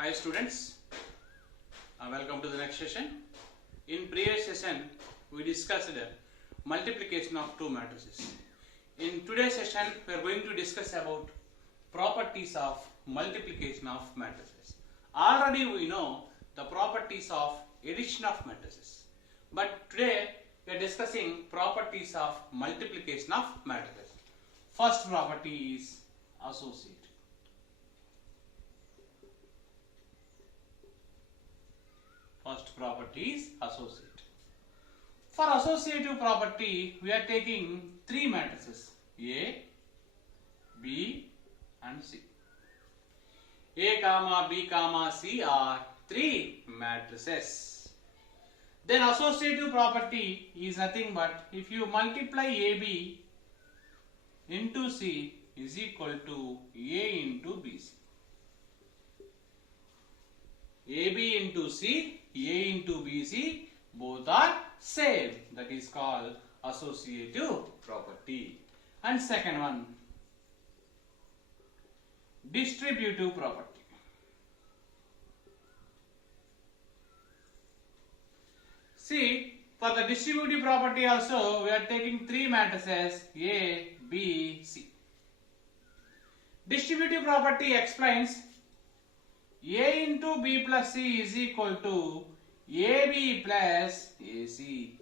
Hi students, welcome to the next session. In previous session, we discussed multiplication of two matrices. In today's session, we are going to discuss about properties of multiplication of matrices. Already we know the properties of addition of matrices, but today we are discussing properties of multiplication of matrices. First property is associative. First property is associative. For associative property, we are taking three matrices A, B and C. A comma B comma C are three matrices. Then associative property is nothing but if you multiply AB into C is equal to A into BC. AB into C, A into BC, both are same. That is called associative property. And second one, distributive property. See, for the distributive property also, we are taking three matrices A, B, C. Distributive property explains A into B plus C is equal to AB plus AC.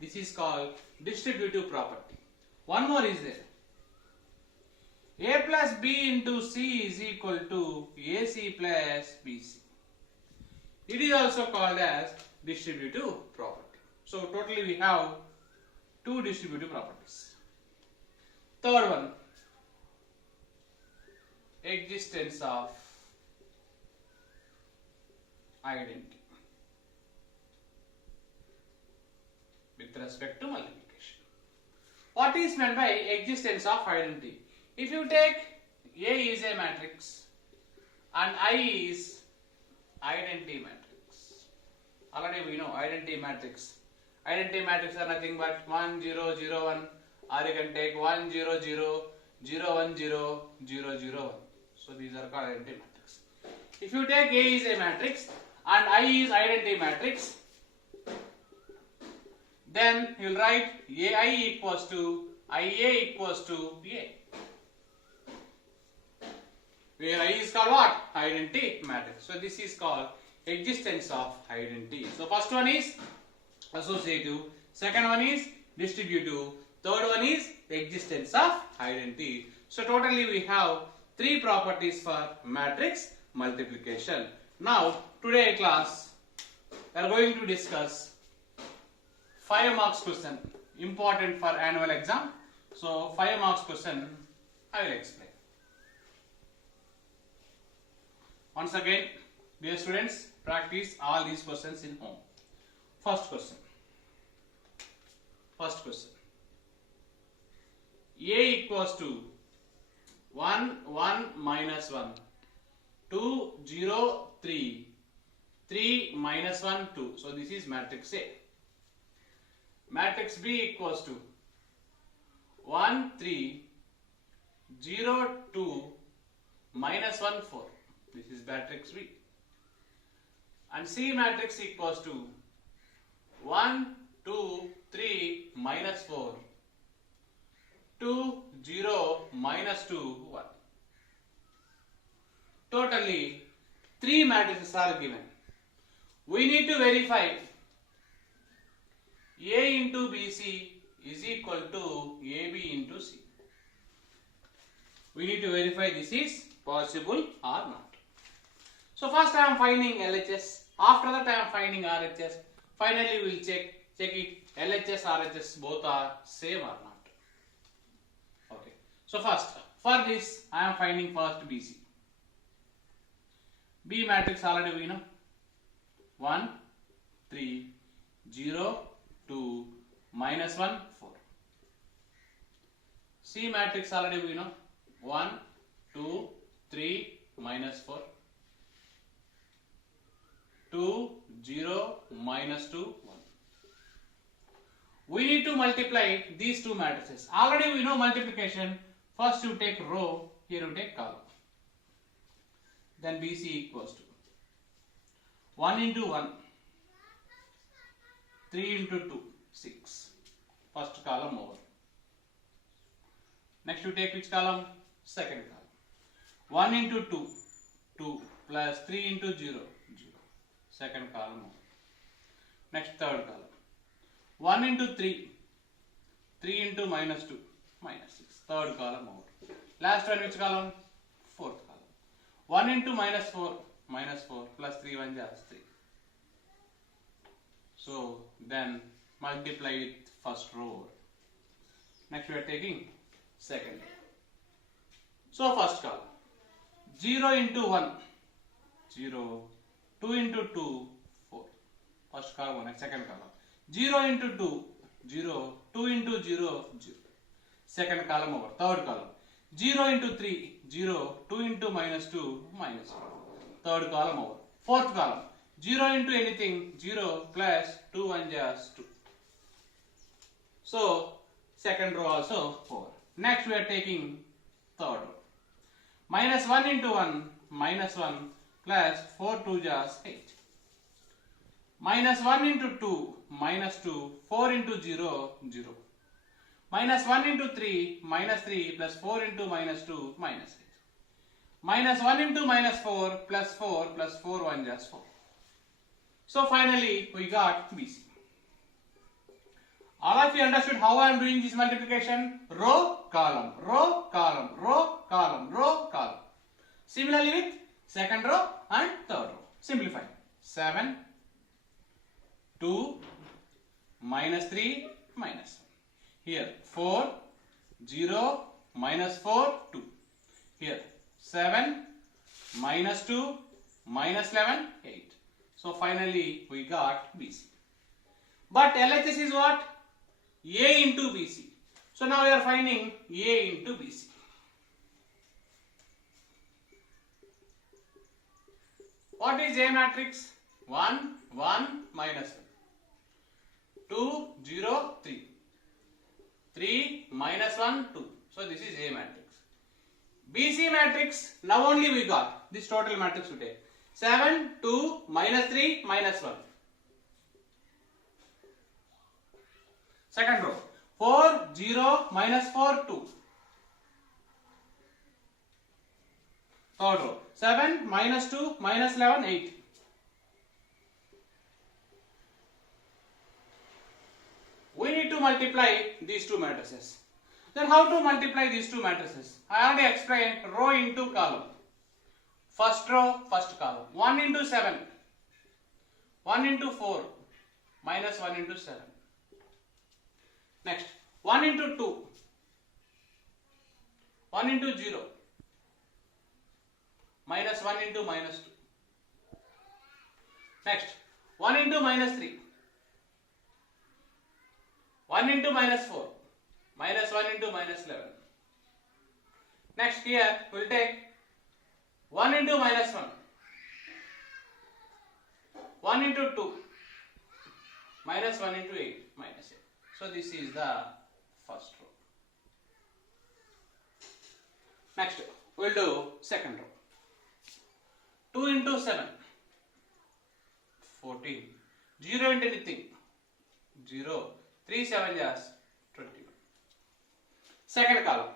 This is called distributive property. One more is there. A plus B into C is equal to AC plus BC. It is also called as distributive property. So totally we have two distributive properties. Third one, existence of identity with respect to multiplication. What is meant by existence of identity? If you take A is a matrix and I is identity matrix. Already we know identity matrix. Identity matrix are nothing but 1 0 0 1, or you can take 1 0 0 0 1 0 0 0 1. So these are called identity matrix. If you take A is a matrix and I is identity matrix, then you will write AI equals to IA equals to A. Where I is called what? Identity matrix. So this is called existence of identity. So first one is associative, second one is distributive, third one is existence of identity. So totally we have three properties for matrix multiplication. Now today class we are going to discuss 5 marks question important for annual exam. So 5 marks question I will explain. Once again, dear students, practice all these questions in home. First question. A equals to 1 1 minus 1, 2 0 3, 3 minus 1 2. So this is matrix A. Matrix B equals to 1 3 0 2 minus 1 4. This is matrix B. And C matrix equals to 1 2 3 minus 4, 2 0 minus 2 1. Totally 3 matrices are given. We need to verify A into BC is equal to AB into C. We need to verify this is possible or not. So first I am finding LHS. After that I am finding RHS. Finally we will check it. LHS, RHS both are same or not. Okay. So first for this I am finding first BC. B matrix already we know. 1 3 0 2 minus 1 4. C matrix already we know. 1 2 3 minus 4. 2 0 minus 2 1. We need to multiply these two matrices. Already we know multiplication. First you take row, here you take column. then BC equals to 1 into 1, 3 into 2, 6. First column over. Next you take which column? Second column. 1 into 2, 2 plus 3 into 0, 0. Second column over. Next third column. 1 into 3, 3 into minus 2, minus 6. Third column over. Last one which column? Fourth column. 1 into minus 4, minus 4 plus 3 1 is 3. So then multiply with first row. Next we are taking second row. So first column. 0 into 1, 0. 2 into 2, 4. First column, second column. 0 into 2, 0. 2 into 0, 0. Second column over. Third column. 0 into 3, 0. 2 into minus 2, minus 1. Third column over. Fourth column. 0 into anything, 0 plus 2 1 just 2. So second row also over. Next we are taking third row. Minus 1 into 1, minus 1 plus 4 2 just 8. Minus 1 into 2, minus 2, 4 into 0, 0. Minus 1 into 3, minus 3 plus 4 into minus 2, minus 8. Minus 1 into minus 4 plus 4 plus 4 1 just 4. So finally we got BC. All of you understood how I am doing this multiplication? Row, column, row, column, row, column, row, column. Similarly with second row and third row. Simplify. 7, 2, minus 3, minus 1. Here 4, 0, minus 4, 2. Here 7, minus 2, minus 11, 8. So finally we got BC. But LHS is what? A into BC. So now we are finding A into BC. What is A matrix? 1, 1, minus 1. 2, 0, 3. 3, minus 1, 2. So this is A matrix. BC matrix, now only we got this total matrix we take. 7, 2, minus 3, minus 1. Second row. 4, 0, minus 4, 2. Third row. 7, minus 2, minus 11, 8. We need to multiply these two matrices. Then how to multiply these two matrices? I already explained row into column. First row, first column. 1 into 7. 1 into 4. Minus 1 into 7. Next. 1 into 2. 1 into 0. Minus 1 into minus 2. Next. 1 into minus 3. 1 into minus 4. Minus 1 into minus 11. Next here we will take 1 into minus 1. 1 into 2. Minus 1 into 8. Minus 8. So this is the first row. Next we will do second row. 2 into 7. 14. 0 into anything. 0. 3 7 is 21. Second column.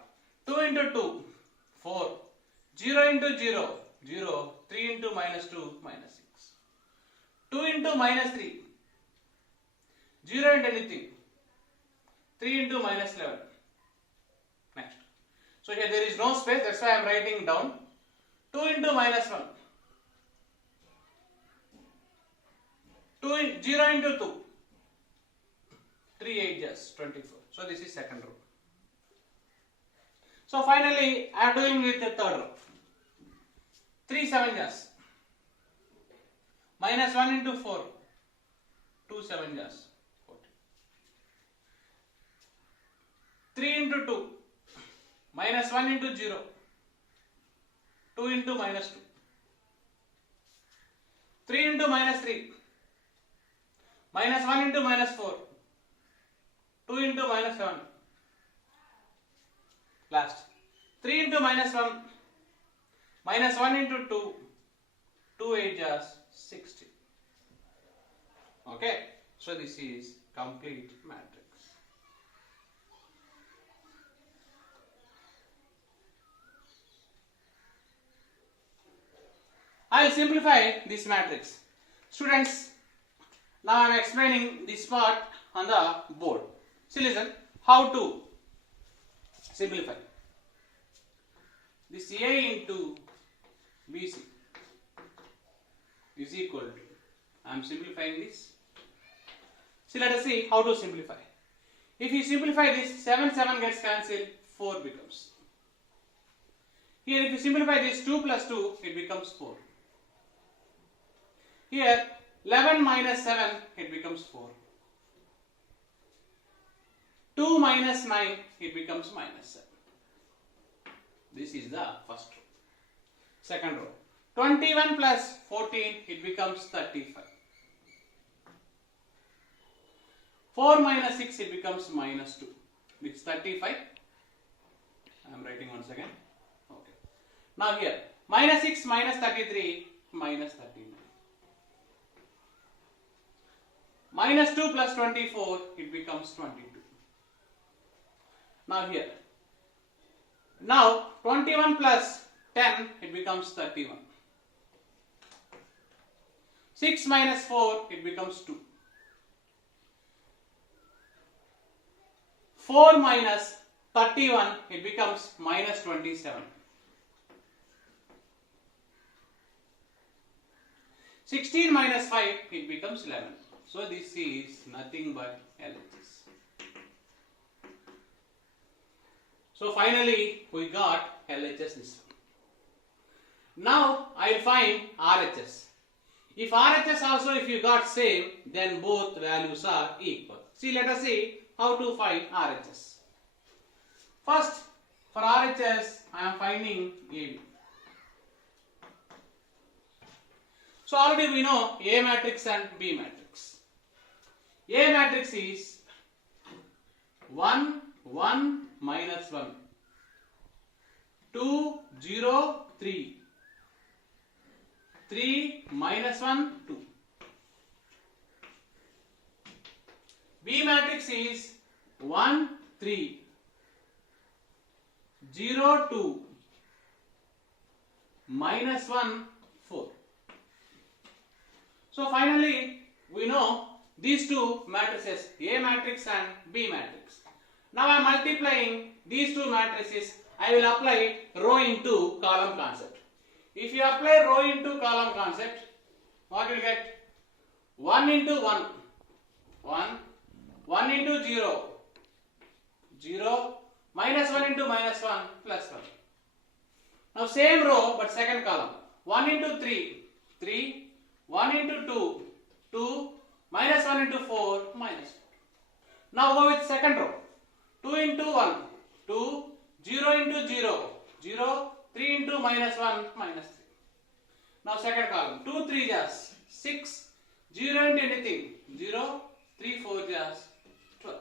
2 into 2. 4. 0 into 0. 0. 3 into minus 2. Minus 6. 2 into minus 3. 0 into anything. 3 into minus 11. Next. So here there is no space. That's why I am writing down. 2 into minus 1. 0 into 2. 3 8 just 24. So this is second row. So finally I am doing with the third row. 3 7 just. Minus 1 into 4. 2 7 just. 14. 3 into 2. Minus 1 into 0. 2 into minus 2. 3 into minus 3. Minus 1 into minus 4. 2 into minus 7. Last. 3 into minus 1. Minus 1 into 2. 2 8 just 60. Okay, so this is complete matrix. I will simplify this matrix. Students, now I am explaining this part on the board. See, listen, how to simplify. This A into BC is equal to, I am simplifying this. See, let us see how to simplify. If you simplify this, 7 gets cancelled, 4 becomes. Here if you simplify this, 2 plus 2, it becomes 4. Here 11 minus 7, it becomes 4. 2 minus 9, it becomes minus 7. This is the first row. Second row. 21 plus 14, it becomes 35. 4 minus 6, it becomes minus 2. It's 35. I am writing once again. Okay. Now here, minus 6 minus 33, minus 39. Minus 2 plus 24, it becomes 22. Now here, now 21 plus 10, it becomes 31. 6 minus 4, it becomes 2. 4 minus 31, it becomes minus 27. 16 minus 5, it becomes 11. So this is nothing but LHS. So finally we got LHS this one. Now I will find RHS. If RHS also if you got same, then both values are equal. See, let us see how to find RHS. First, for RHS I am finding AB. So already we know A matrix and B matrix. A matrix is 1, 1, minus 1, 2, 0, 3, 3, minus 1, 2. B matrix is 1, 3, 0, 2, minus 1, 4. So finally we know these two matrices, A matrix and B matrix. Now I am multiplying these two matrices. I will apply row into column concept. If you apply row into column concept, what will you get? 1 into 1, 1, 1 into 0, 0, minus 1 into minus 1, plus 1. Now same row but second column. 1 into 3, 3, 1 into 2, 2, minus 1 into 4, minus 4. Now go with second row. 2 into 1, 2, 0 into 0, 0, 3 into minus 1, minus 3. Now second column. 2 3 just 6, 0 into anything, 0, 3 4 just 12.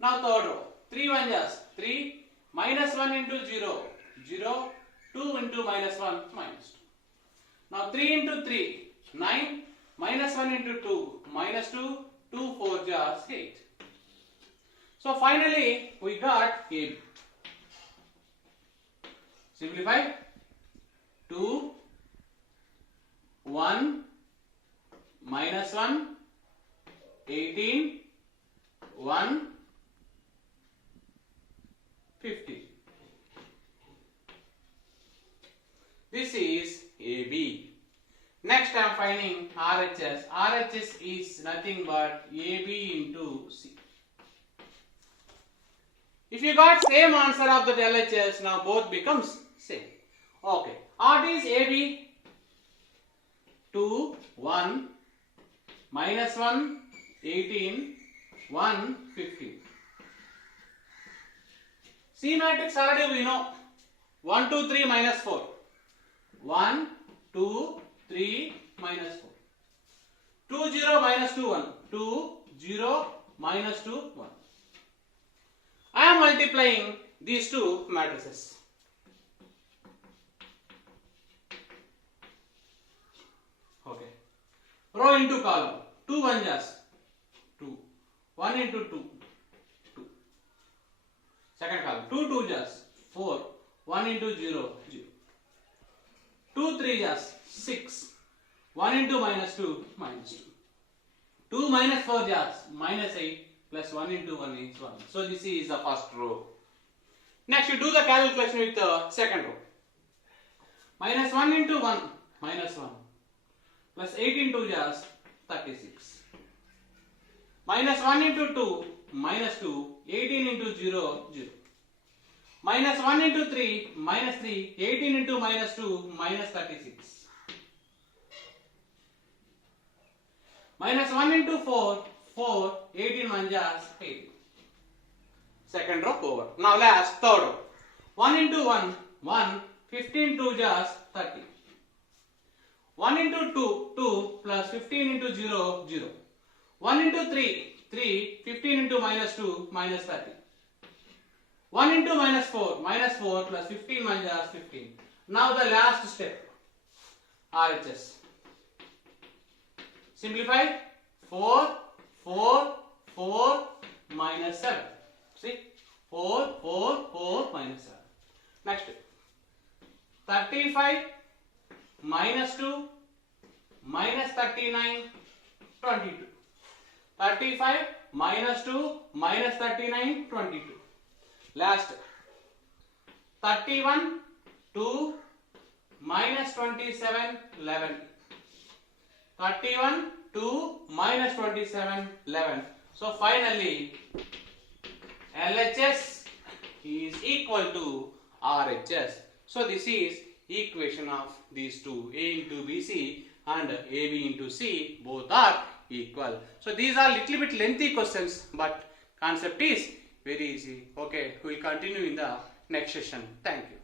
Now third row. 3 1 just 3, minus 1 into 0, 0, 2 into minus 1, minus 2. Now 3 into 3, 9, minus 1 into 2, minus 2, 2 4 just 8. So finally we got AB. Simplify. 2, 1, minus 1, 18, 1, 50. This is AB. Next I am finding RHS. RHS is nothing but AB into C. If you got same answer of the LHS, now both becomes same. Okay. What is AB? 2, 1, minus 1, 18, 1, 15. C matrix already we know. 1, 2, 3, minus 4. 1, 2, 3, minus 4. 2, 0, minus 2, 1. 2, 0, minus 2, 1. I am multiplying these two matrices. row into column. 2 1 just 2. 1 into 2, 2. Second column. 2 2 just 4. 1 into 0, 0. 2 3 just 6. 1 into minus 2, minus 2. 2 minus 4 just minus 8 plus 1 into 1 is 1. So this is the first row. Next you do the calculation with the second row. Minus 1 into 1, minus 1. Plus 8 into just 36. Minus 1 into 2, minus 2. 18 into 0, 0. Minus 1 into 3, minus 3. 18 into minus 2, minus 36. Minus 1 into 4, 4. 18 1 just 18. Second row over. Now last, third row. 1 into 1, 1. 15 2 just 30. 1 into 2, 2 plus 15 into 0, 0. 1 into 3, 3. 15 into minus 2, minus 30. 1 into minus 4 plus 15 minus 15. Now the last step, RHS. Simplify. 4, 4, 4 minus 7. See? 4, 4, 4 minus 7. Next. 35 minus 2 minus 39, 22. 35 minus 2 minus 39, 22. Last. 31 2 minus 27, 11. 31 2 minus 27, 11. So finally LHS is equal to RHS. So this is equation of these two, A into BC and AB into C, both are equal. So these are little bit lengthy questions, but concept is very easy. Okay, we will continue in the next session. Thank you.